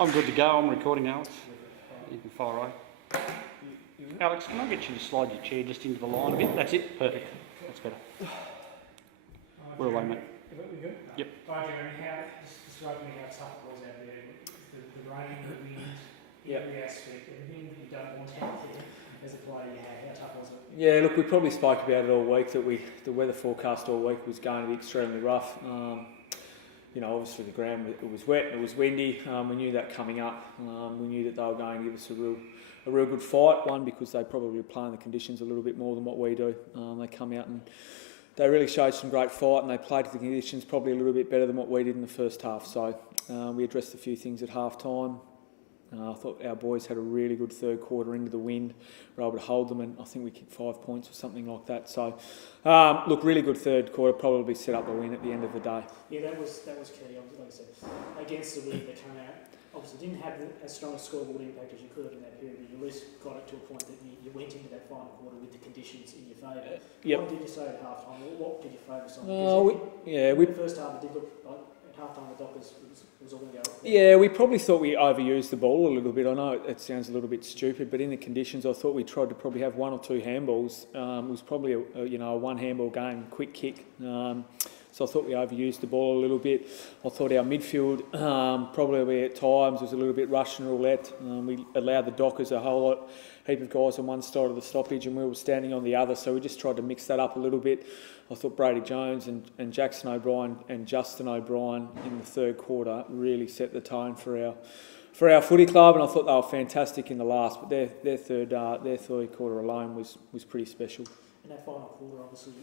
I'm good to go. I'm recording, Alex. You can fire away. Alex, can I get you to slide your chair just into the line a bit? That's it. Perfect. That's better. We're away, mate. We good? Yep. Hi, Jeremy. Just describe to me how tough it was out there. The rain, the wind, every aspect, everything you don't want out there as a player. How tough was it? Yeah, look, we probably spoke about it all week that the weather forecast all week was going to be extremely rough. Obviously the ground, it was wet, it was windy. We knew that coming up. We knew that they were going to give us a real good fight. One, because they probably were playing the conditions a little bit more than what we do. They come out and they really showed some great fight, and they played to the conditions probably a little bit better than what we did in the first half. So we addressed a few things at half time. I thought our boys had a really good third quarter into the wind. We were able to hold them, and I think we kicked 5 points or something like that. So, look, really good third quarter. Probably set up the win at the end of the day. Yeah, that was key. Like I said, against the wind that came out, obviously didn't have as strong a scoreboard impact as you could in that period, but you at least got it to a point that you went into that final quarter with the conditions in your favour. Yep. What did you say at half time? What did you focus on? In the first half, it did look like at half time the Dockers was all going to go. Yeah, we probably thought we overused the ball a little bit. I know it sounds a little bit stupid, but in the conditions, I thought we tried to probably have one or two handballs. It was probably a one handball game, quick kick. So I thought we overused the ball a little bit. I thought our midfield probably at times was a little bit Russian roulette. We allowed the Dockers a heap of guys on one side of the stoppage, and we were standing on the other. So we just tried to mix that up a little bit. I thought Brady Jones and Jackson O'Brien and Justin O'Brien in the third quarter really set the tone for our footy club, and I thought they were fantastic in the last. But their third quarter alone was pretty special. In that final quarter, obviously,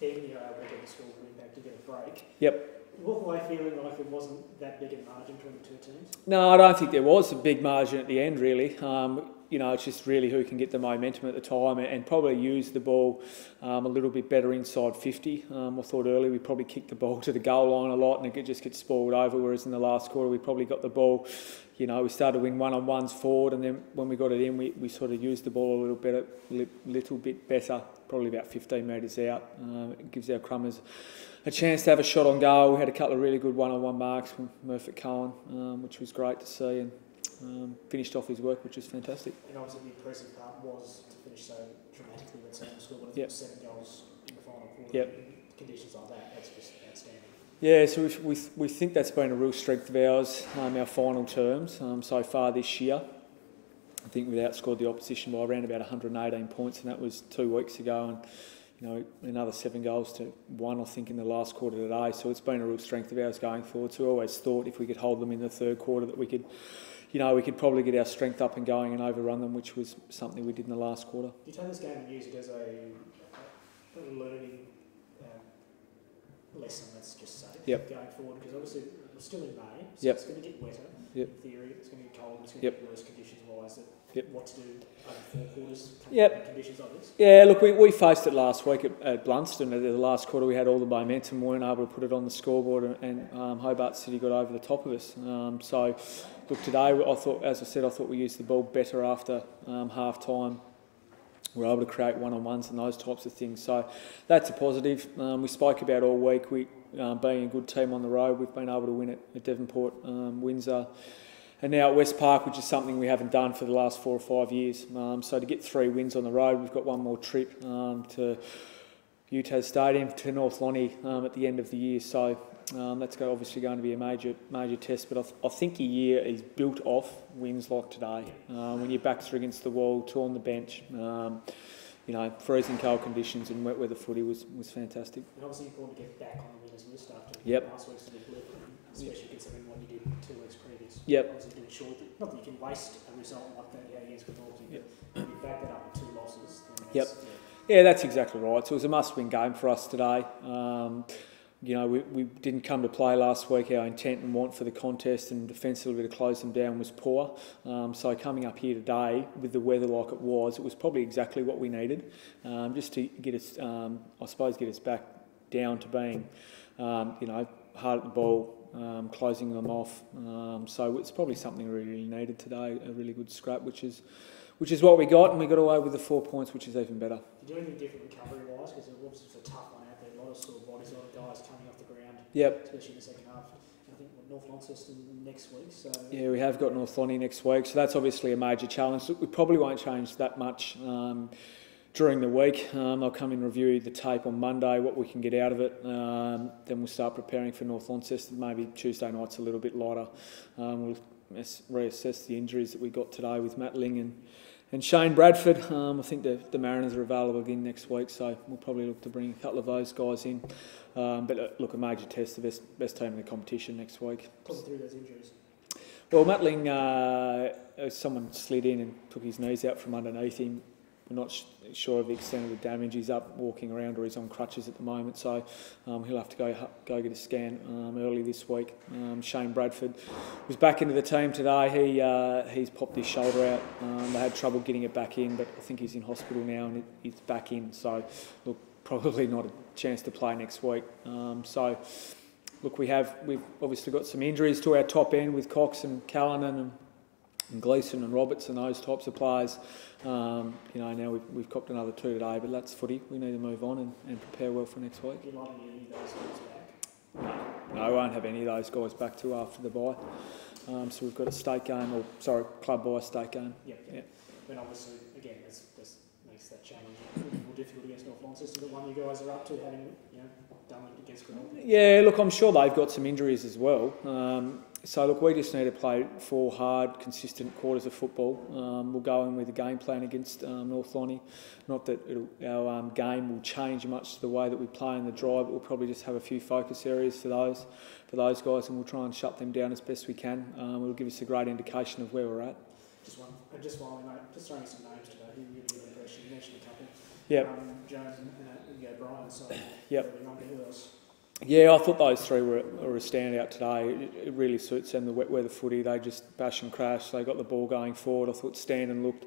then you're able to get the score back to get a break. Yep. Walk away feeling like it wasn't that big a margin between the two teams? No, I don't think there was a big margin at the end, really. It's just really who can get the momentum at the time and probably use the ball a little bit better inside 50. I thought earlier we probably kicked the ball to the goal line a lot and it just gets spoiled over, whereas in the last quarter we probably got the ball, we started to win one-on-ones forward, and then when we got it in, we sort of used the ball a little bit better, probably about 15 metres out. It gives our Crummers a chance to have a shot on goal. We had a couple of really good one-on-one marks from Murphy Cohen, which was great to see, and finished off his work, which is fantastic. And obviously the impressive part was to finish so dramatically with the score, but I think 7 goals in the final quarter. Yep. Conditions like that, that's just outstanding. Yeah, so we think that's been a real strength of ours, our final terms so far this year. I think we've outscored the opposition by around about 118 points, and that was 2 weeks ago, and another 7 goals to 1, I think, in the last quarter today. So it's been a real strength of ours going forward. So we always thought if we could hold them in the third quarter that we could probably get our strength up and going and overrun them, which was something we did in the last quarter. Do you take this game and use it as a learning lesson, let's just say, going forward? Because obviously we're still in May, so it's going to get wetter. In theory, it's going to get cold, it's going to get worse conditions-wise. What to do over 4 quarters in conditions like this? Yeah, look, we faced it last week at Blunston. At the last quarter, we had all the momentum. We weren't able to put it on the scoreboard, and Hobart City got over the top of us. So, look, today, I thought we used the ball better after half-time. We were able to create one-on-ones and those types of things. So that's a positive. We spoke about all week, being a good team on the road. We've been able to win at Devonport, Windsor, and now at West Park, which is something we haven't done for the last 4 or 5 years. So to get 3 wins on the road, we've got one more trip to Utah Stadium, to North Lonnie at the end of the year. So that's obviously going to be a major test. But I think a year is built off wins like today. When your backs are against the wall, 2 on the bench, freezing cold conditions and wet weather footy was fantastic. And obviously important to get back on the winners list after last week's sort of blip, especially considering what you did 2 weeks previous. Obviously do it short. Not that you can waste a result like that against Webberley, but if you back that up with 2 losses, then that's... Yeah, that's exactly right. So it was a must-win game for us today. We didn't come to play last week. Our intent and want for the contest and defensively to close them down was poor. So coming up here today with the weather like it was probably exactly what we needed, just to get us, get us back down to being, hard at the ball, closing them off. So it's probably something we really needed today. A really good scrap, which is what we got, and we got away with the 4 points, which is even better. Did you do anything different recovery-wise? Because it was a tough one out there. A lot of sort of bodies, a lot of guys coming off the ground, especially in the second half. I think North Launceston next week. So Yeah, we have got North Lonnie next week, so that's obviously a major challenge. Look, we probably won't change that much during the week. I'll come and review the tape on Monday, what we can get out of it. Then we'll start preparing for North Launceston. Maybe Tuesday night's a little bit lighter. We'll reassess the injuries that we got today with Matt Ling and Shane Bradford. I think the Mariners are available again next week, so we'll probably look to bring a couple of those guys in. But look, a major test, the best team in the competition next week. talk through those injuries. Well, Matt Ling, someone slid in and took his knees out from underneath him. We're not sure of the extent of the damage. He's up walking around, or he's on crutches at the moment, so he'll have to go get a scan early this week. Shane Bradford was back into the team today. He's popped his shoulder out. They had trouble getting it back in, but I think he's in hospital now and he's back in. So, look, probably not a chance to play next week. Look, we've obviously got some injuries to our top end with Cox and Callanan and Gleeson and Roberts and those types of players. Now we've copped another 2 today, but that's footy. We need to move on and prepare well for next week. Do you like any of those guys back? No, I won't have any of those guys back till after the bye. So we've got a state game, club bye state game. Yep. But obviously, again, this makes that challenge more difficult against North Launceston. But one of you guys are up to having done it against Grenoble. Yeah, look, I'm sure they've got some injuries as well. So, look, we just need to play 4 hard, consistent quarters of football. We'll go in with a game plan against North Lonnie. Not that our game will change much to the way that we play in the drive, but we'll probably just have a few focus areas for those guys, and we'll try and shut them down as best we can. It'll give us a great indication of where we're at. Just throwing some names today. Who really good impression? You mentioned a couple. Yep. Jones and O'Brien. So yep. Who else? Yeah, I thought those 3 were a standout today. It really suits them, the wet weather footy. They just bash and crash. They got the ball going forward. I thought Standen looked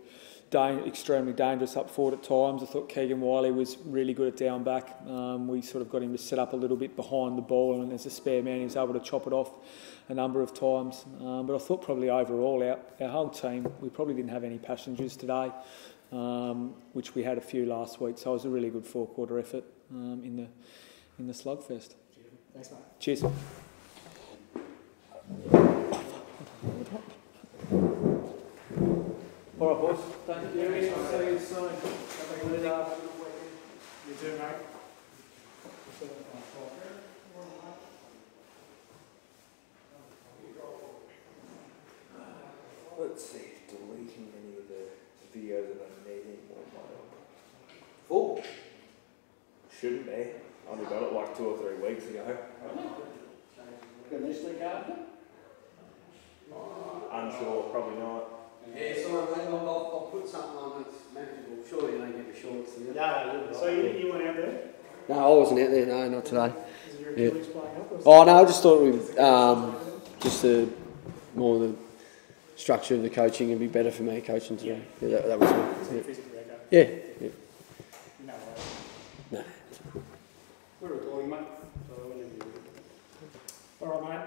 extremely dangerous up forward at times. I thought Keegan Wiley was really good at down back. We sort of got him to set up a little bit behind the ball, and as a spare man he was able to chop it off a number of times. But I thought probably overall our whole team, we probably didn't have any passengers today, which we had a few last week. So it was a really good 4-quarter effort in the slugfest. Thanks, mate. Cheers. All right, boys. Thank you. See you soon. You too, mate. Let's see, deleting any of the videos that I made anymore. Full. Shouldn't be. I only got it like 2 or 3 weeks ago. Can they stick out? Unsure, probably not. Yeah, sorry mate, I'll put something on that's manageable. Surely you don't get the shorts there. So you went out there? No, I wasn't out there, no, not today. Is your Yeah. Achilles playing up? Oh no, I just thought we'd, more the structure of the coaching would be better for me coaching today. Yeah, that was all. Is it physically okay? Yeah. No, No. We're recording, mate. All right, mate.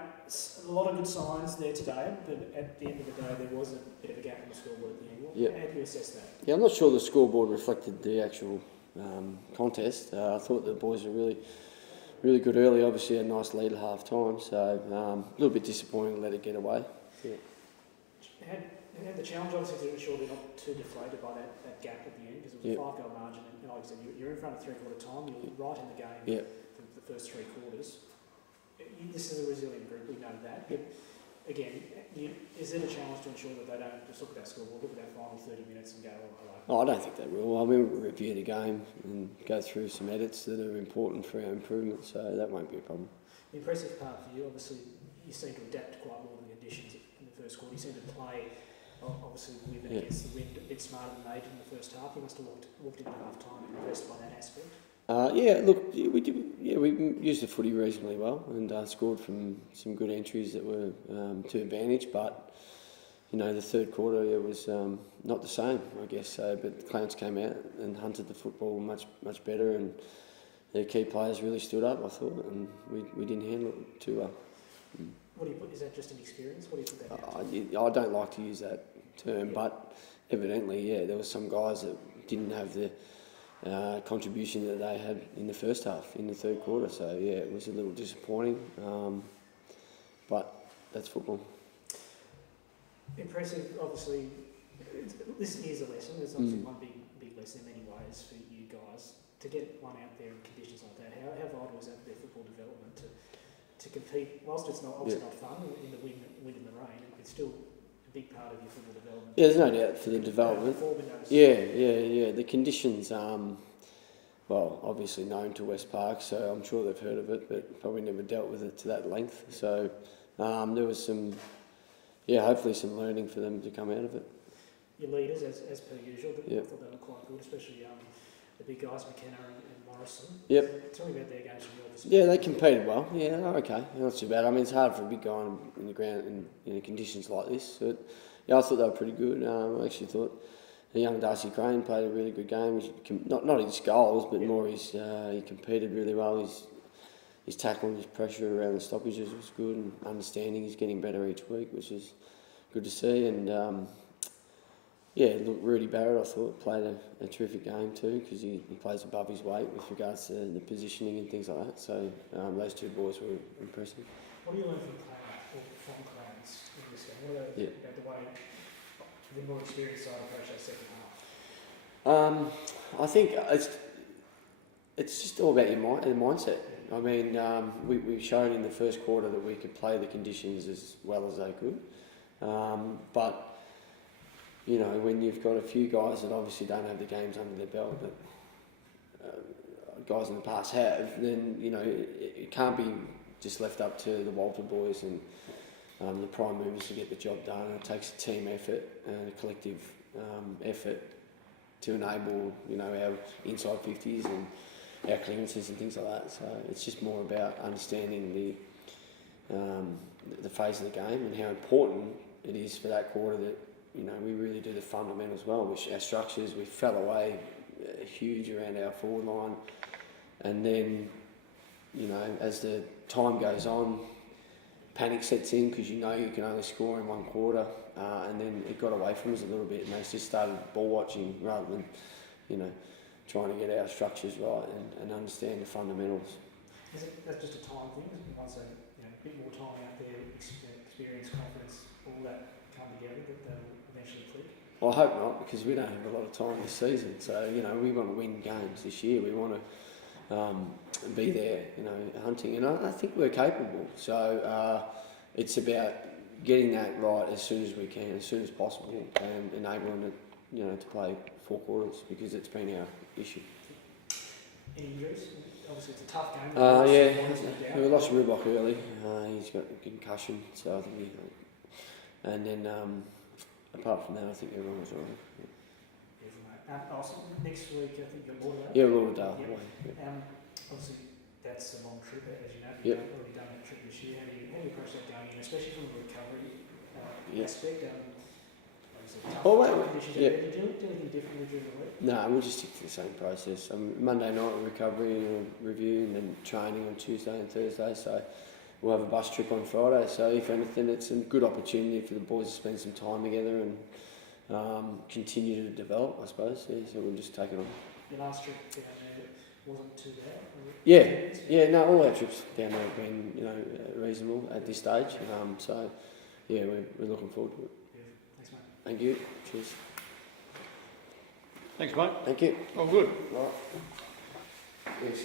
A lot of good signs there today, but at the end of the day, there was a bit of a gap in the scoreboard at the end. Yeah. How do you assess that? Yeah, I'm not sure the scoreboard reflected the actual contest. I thought the boys were really good early. Obviously, a nice lead at half time, so a little bit disappointing to let it get away. Yeah. Had the challenge obviously to ensure they're not too deflated by that gap at the end, because it was a 5-goal margin, and like I said, you're in front of 3/4 time, you're right in the game for the first 3 quarters. This is a resilient group, we know that, but again, is it a challenge to ensure that they don't just look at that scoreboard, look at that final 30 minutes and go, oh, hello? Oh, I don't think they will. I mean, we'll review the game and go through some edits that are important for our improvement, so that won't be a problem. The impressive part for you, obviously, you seem to adapt quite well to the conditions in the first quarter. You seem to play, obviously, with and against the wind a bit smarter than they did in the first half. You must have walked into half time impressed by that aspect. Look, we did. Yeah, we used the footy reasonably well and scored from some good entries that were to advantage. But the 3rd quarter was not the same, I guess. So, but Clarence came out and hunted the football much better, and their key players really stood up, I thought, and we didn't handle it too well. What do you put? Is that just an experience? What do you put that down to? I don't like to use that term, but evidently, there were some guys that didn't have the contribution that they had in the first half, in the 3rd quarter. So it was a little disappointing. But that's football. Impressive, obviously. This is a lesson. There's obviously one big lesson in many ways for you guys to get one out there in conditions like that. How vital is that for their football development to compete? Whilst it's not obviously not fun in the wind and the rain, it's still a big part of your football development. Yeah, there's no doubt for the development. Yeah. The conditions, well, obviously known to West Park, so I'm sure they've heard of it, but probably never dealt with it to that length. So there was some, hopefully some learning for them to come out of it. Your leaders, as per usual, I thought they were quite good, especially the big guys, McKenna and Morrison. Yep. Tell me about their games from your perspective. Yeah, they competed well. Yeah, they're okay. Not too bad. I mean, it's hard for a big guy in the ground in conditions like this. But yeah, I thought they were pretty good. I actually thought the young Darcy Crane played a really good game. Not his goals, but more his he competed really well. His tackling, his pressure around the stoppages was good, and understanding he's getting better each week, which is good to see. And look, Rudy Barrett, I thought, played a terrific game too, because he plays above his weight with regards to the positioning and things like that. So those two boys were impressive. What do you learn from Clarence in this game? What about the way the more experienced side approach that second half? I think it's just all about your mindset. I mean, we showed in the first quarter that we could play the conditions as well as they could, but you know, when you've got a few guys that obviously don't have the games under their belt, but guys in the past have, then, you know, it can't be just left up to the Walter boys and the prime movers to get the job done. It takes a team effort and a collective effort to enable, you know, our inside 50s and our clearances and things like that. So it's just more about understanding the phase of the game and how important it is for that quarter that, you know, we really do the fundamentals well, which our structures, we fell away huge around our forward line. And then, you know, as the time goes on, panic sets in because you know you can only score in one quarter. And then it got away from us a little bit and they just started ball watching rather than, you know, trying to get our structures right and understand the fundamentals. Is that just a time thing? Once a bit more time out there, experience, confidence, all that come together, that they'll eventually click? Well, I hope not, because we don't have a lot of time this season. So, you know, we want to win games this year. We want to be there, you know, hunting. And I think we're capable. So it's about getting that right as soon as we can, as soon as possible, and enabling it, you know, to play 4 quarters, because it's been our issue. Any injuries? Obviously, it's a tough game. We lost Rubok early. He's got a concussion, so I think and then apart from that, I think everyone was all right. Also, next week, I think you're Lauderdale. Yeah, Lauderdale. Obviously, that's a long trip, as you know. Yep. You've already done that trip this year. How do you approach that going in, especially from a recovery aspect? Oh, wait. Conditions. Do you do anything differently during the week? No, we'll just stick to the same process. Monday night recovery and review, and then training on Tuesday and Thursday. So we'll have a bus trip on Friday. So if anything, it's a good opportunity for the boys to spend some time together and continue to develop, I suppose. Yeah, so we'll just take it on. Your last trip down there wasn't too bad? Yeah. No, all our trips down there have been, you know, reasonable at this stage. So yeah, we're looking forward to it. Thanks, mate. Thank you. Cheers. Thanks, mate. Thank you. Oh, good. Right. Yes.